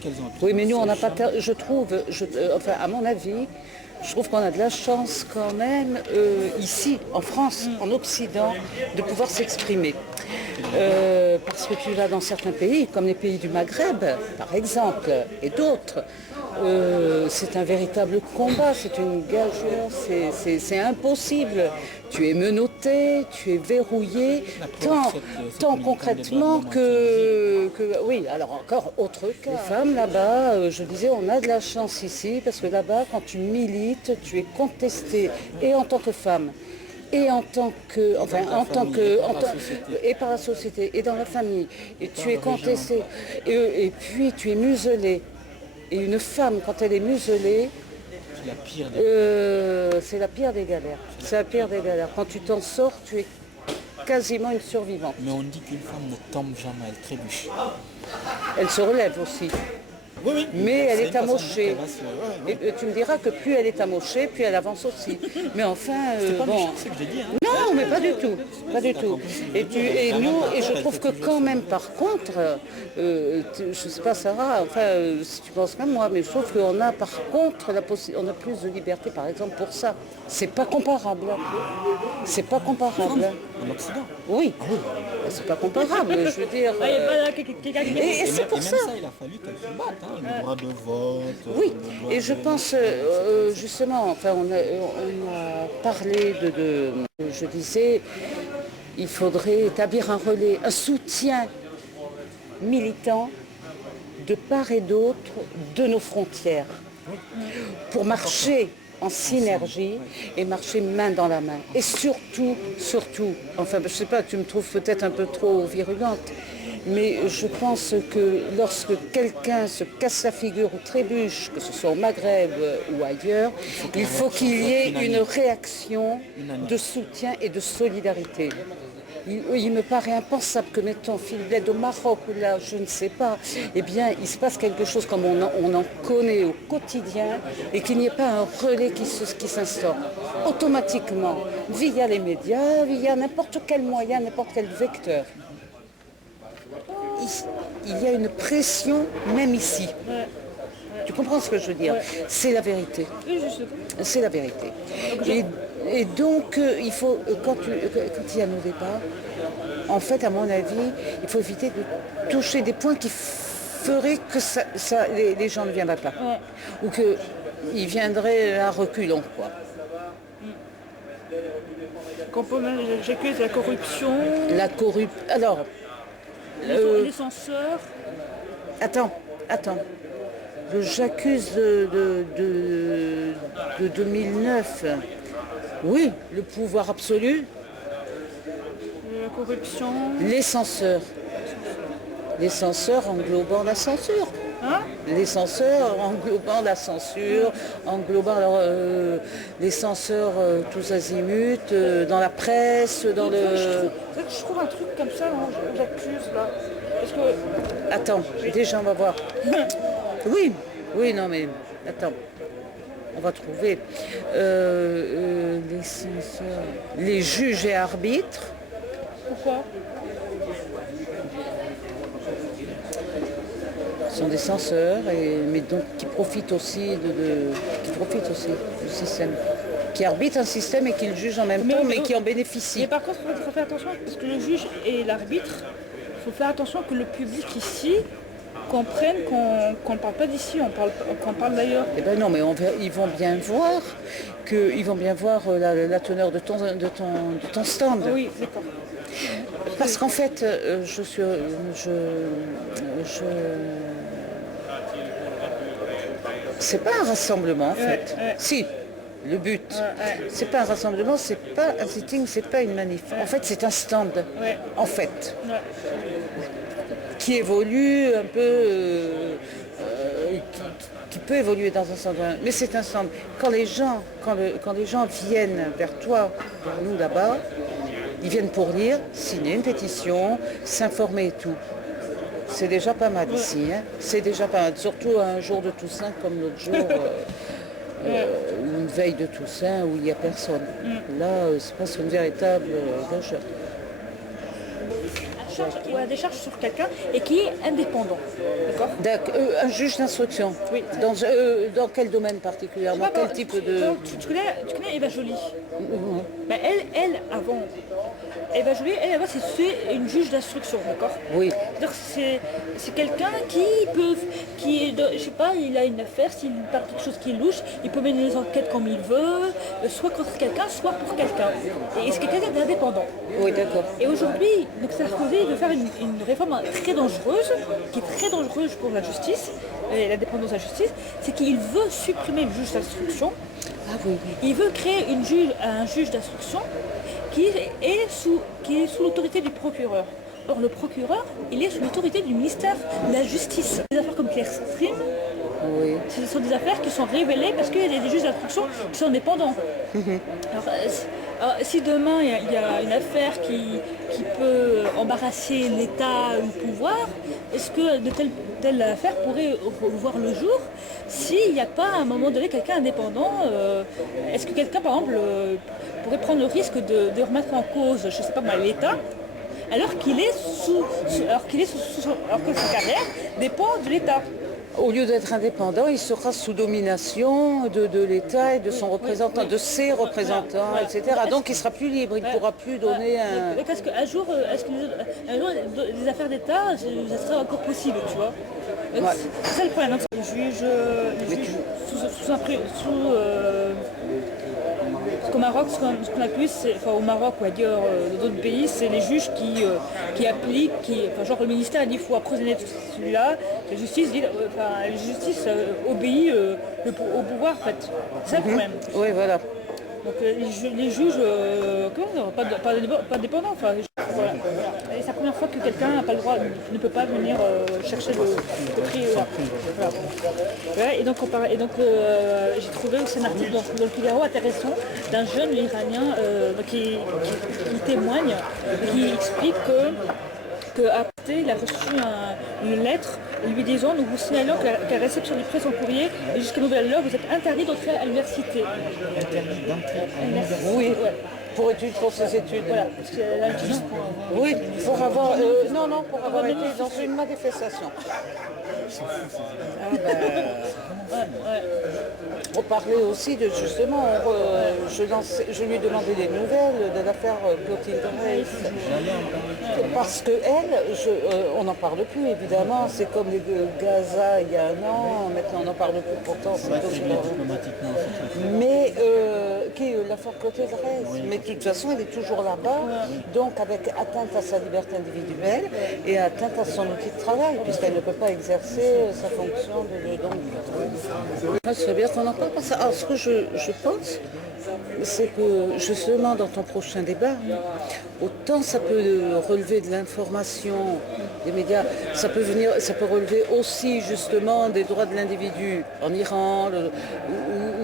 Qu'elles ont Oui, mais nous, on n'a pas. Je trouve, enfin, à mon avis, je trouve qu'on a de la chance quand même, ici, en France, en Occident, de pouvoir s'exprimer. Parce que tu vas dans certains pays, comme les pays du Maghreb, par exemple, et d'autres, c'est un véritable combat, c'est une gageure, c'est impossible. Tu es menotté, tu es verrouillé, tant concrètement oui, alors encore autre cas. Les femmes là-bas, je disais, on a de la chance ici, parce que là-bas, quand tu milites, tu es contesté, et en tant que femme, et en tant que, enfin, et par la société, et dans la famille, et tu es contesté, et puis tu es muselé. Et une femme, quand elle est muselée, c'est la pire des galères. C'est la pire des galères. Quand tu t'en sors, tu es quasiment une survivante. Mais on dit qu'une femme ne tombe jamais, elle trébuche. Elle se relève aussi. Oui. Mais elle est amochée. Ouais. Et tu me diras que plus elle est amochée, plus elle avance aussi. Mais enfin, C'est pas bon. méchant, c'est que je l'ai dit. Hein. Non, mais pas du tout. Pas du tout. Et je trouve que quand même, par contre, je ne sais pas Sarah, enfin, si tu penses comme moi, mais je trouve qu'on a par contre on a plus de liberté, par exemple, pour ça. C'est pas comparable. C'est pas comparable. En Occident. Oui. C'est pas comparable, je veux dire. Et c'est pour ça. Même ça, il a fallu qu'elle se batte, hein, le droit de vote. Oui, et je pense justement, enfin, on a parlé je disais, il faudrait établir un relais, un soutien militant de part et d'autre de nos frontières pour marcher en synergie et marcher main dans la main. Et surtout, enfin je sais pas, tu me trouves peut-être un peu trop virulente, mais je pense que lorsque quelqu'un se casse la figure ou trébuche, que ce soit au Maghreb ou ailleurs, il faut qu'il y ait une réaction de soutien et de solidarité. Il me paraît impensable que, mettons, Phil Bled au Maroc ou là, je ne sais pas, eh bien, il se passe quelque chose comme on en connaît au quotidien et qu'il n'y ait pas un relais qui s'instaure automatiquement via les médias, via n'importe quel moyen, n'importe quel vecteur. Il y a une pression, même ici. Tu comprends ce que je veux dire? C'est la vérité. C'est la vérité. Et donc, il faut, quand il y a nos débats, en fait, à mon avis, il faut éviter de toucher des points qui feraient que les gens ne viendraient pas. Ou qu'ils viendraient à reculons, quoi. J'accuse la corruption. Alors. Les censeurs. Attends. J'accuse de 2009. Oui, le pouvoir absolu. La corruption. Les censeurs. Les censeurs englobant la censure. Hein? Les censeurs englobant la censure, englobant les censeurs tous azimuts, dans la presse, dans le... Je trouve un truc comme ça, hein, j'accuse là. Parce que... Attends, déjà on va voir. Oui, non mais, attends. On va trouver les censeurs, les juges et arbitres. Pourquoi? Sont des censeurs, mais donc qui profitent aussi du système. Qui arbitrent un système et qui le jugent en même temps, mais qui en bénéficient. Mais par contre, il faut faire attention, parce que le juge et l'arbitre, il faut faire attention que le public ici comprenne qu'on ne parle pas d'ici, qu'on parle d'ailleurs. Eh ben non, mais ils vont bien voir la teneur de ton stand. Oui, d'accord. Parce qu'en fait, c'est pas un rassemblement en fait. Si, le but. C'est pas un rassemblement, c'est pas un sitting, c'est pas une manif. En fait, c'est un stand. En fait. Qui évolue un peu, qui peut évoluer dans un stand. Mais c'est un stand. Quand les gens viennent vers toi, vers nous là-bas, ils viennent pour lire, signer une pétition, s'informer et tout. C'est déjà pas mal ici, hein. C'est déjà pas mal. Surtout un jour de Toussaint comme l'autre jour, une veille de Toussaint où il n'y a personne. Là, c'est pas une véritable gageure. Ou à des charges sur quelqu'un et qui est indépendant. D'accord. Un juge d'instruction. Oui. Dans quel domaine particulièrement? Quel type de... Tu connais Eva Joly. Ben, elle, avant, Eva Joly, avant, c'est une juge d'instruction, d'accord. Oui. C'est quelqu'un je sais pas, il a une affaire, s'il parle quelque chose qui est louche, il peut mener les enquêtes comme il veut, soit contre quelqu'un, soit pour quelqu'un. Et c'est quelqu'un d'indépendant. Oui, d'accord. Et aujourd'hui, donc Sarkozy veut faire une réforme très dangereuse, qui est très dangereuse pour la justice, et l'indépendance de la justice, c'est qu'il veut supprimer le juge d'instruction. Ah oui. Il veut créer un juge d'instruction qui est sous l'autorité du procureur. Or, le procureur, il est sous l'autorité du ministère de la Justice. Des affaires comme Claire Stream, Oui. ce sont des affaires qui sont révélées parce qu'il y a des juges d'instruction qui sont indépendants. Alors, si demain il y a une affaire qui peut embarrasser l'État ou le pouvoir, est-ce que de telle affaire pourrait voir le jour s'il n'y a pas à un moment donné quelqu'un indépendant? Est-ce que quelqu'un, par exemple, pourrait prendre le risque de remettre en cause, je ne sais pas moi, l'État, alors que sa carrière dépend de l'État? Au lieu d'être indépendant, il sera sous domination de l'État et de son représentant, de ses représentants, etc. Donc il sera plus libre, il ne pourra plus donner un... Donc un jour, les affaires d'État, ça serait encore possible, tu vois. C'est ça le problème. Donc, les juges au Maroc, ce qu'on a plus, au Maroc ou ailleurs dans d'autres pays, c'est les juges qui appliquent, genre le ministère dit qu'il faut emprisonner celui-là, la justice obéit au pouvoir en fait. C'est ça le problème. Oui, voilà. Donc les juges, pas dépendants. Enfin, voilà. Et c'est la première fois que quelqu'un n'a pas le droit, ne peut pas venir chercher le prix. Voilà. Ouais, et donc, j'ai trouvé aussi un article dans le Figaro intéressant d'un jeune Iranien qui témoigne, qui explique qu'après il a reçu une lettre lui disant: nous vous signalons qu'à la réception du prêt son courrier et jusqu'à nouvelle heure vous êtes interdit d'entrer à l'université. Interdit d'entrer à l'université. Oui, Ouais. pour ses études. Voilà, parce que Oui, pour avoir été dans une manifestation. On parlait aussi de justement, je lui demandais des nouvelles de l'affaire Clotilde Reiss. Parce que on n'en parle plus évidemment, c'est comme les Gaza il y a un an, maintenant on n'en parle plus pourtant. Diplomatiquement, mais l'affaire Clotilde Reiss, mais de toute façon elle est toujours là-bas, donc avec atteinte à sa liberté individuelle et atteinte à son outil de travail, puisqu'elle ne peut pas exercer sa fonction de c'est bien qu'on en parle. Alors ce que je pense, c'est que justement dans ton prochain débat, autant ça peut relever de l'information des médias, ça peut relever aussi justement des droits de l'individu en Iran,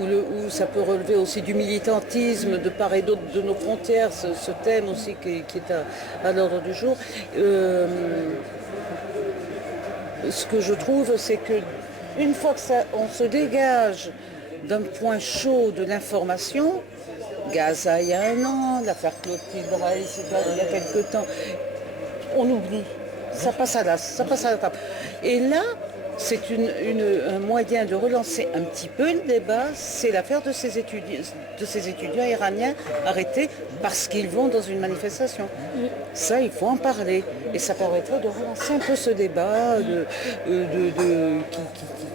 où ça peut relever aussi du militantisme de part et d'autre de nos frontières, ce thème aussi qui est à l'ordre du jour. Ce que je trouve, c'est que une fois qu'on se dégage d'un point chaud de l'information, Gaza il y a un an, l'affaire Clotilde Reiss il y a quelque temps, on oublie, ça passe à la table. Et là, c'est un moyen de relancer un petit peu le débat, c'est l'affaire de ces étudiants iraniens arrêtés parce qu'ils vont dans une manifestation. Ça, il faut en parler. Et ça permettrait de relancer un peu ce débat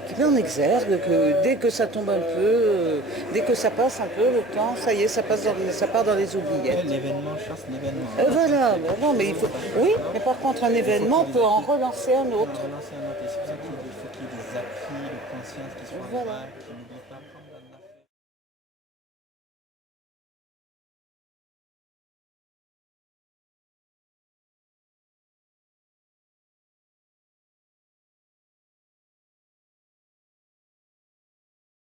qui met en exergue, que dès que ça tombe un peu, dès que ça passe un peu le temps, ça y est, ça part dans les oubliettes. L'événement chasse l'événement. Voilà, non, mais oui, mais par contre un événement peut en relancer un autre. C'est pour ça qu'il faut qu'il y ait des acquis de conscience qui soient Voilà. qui nous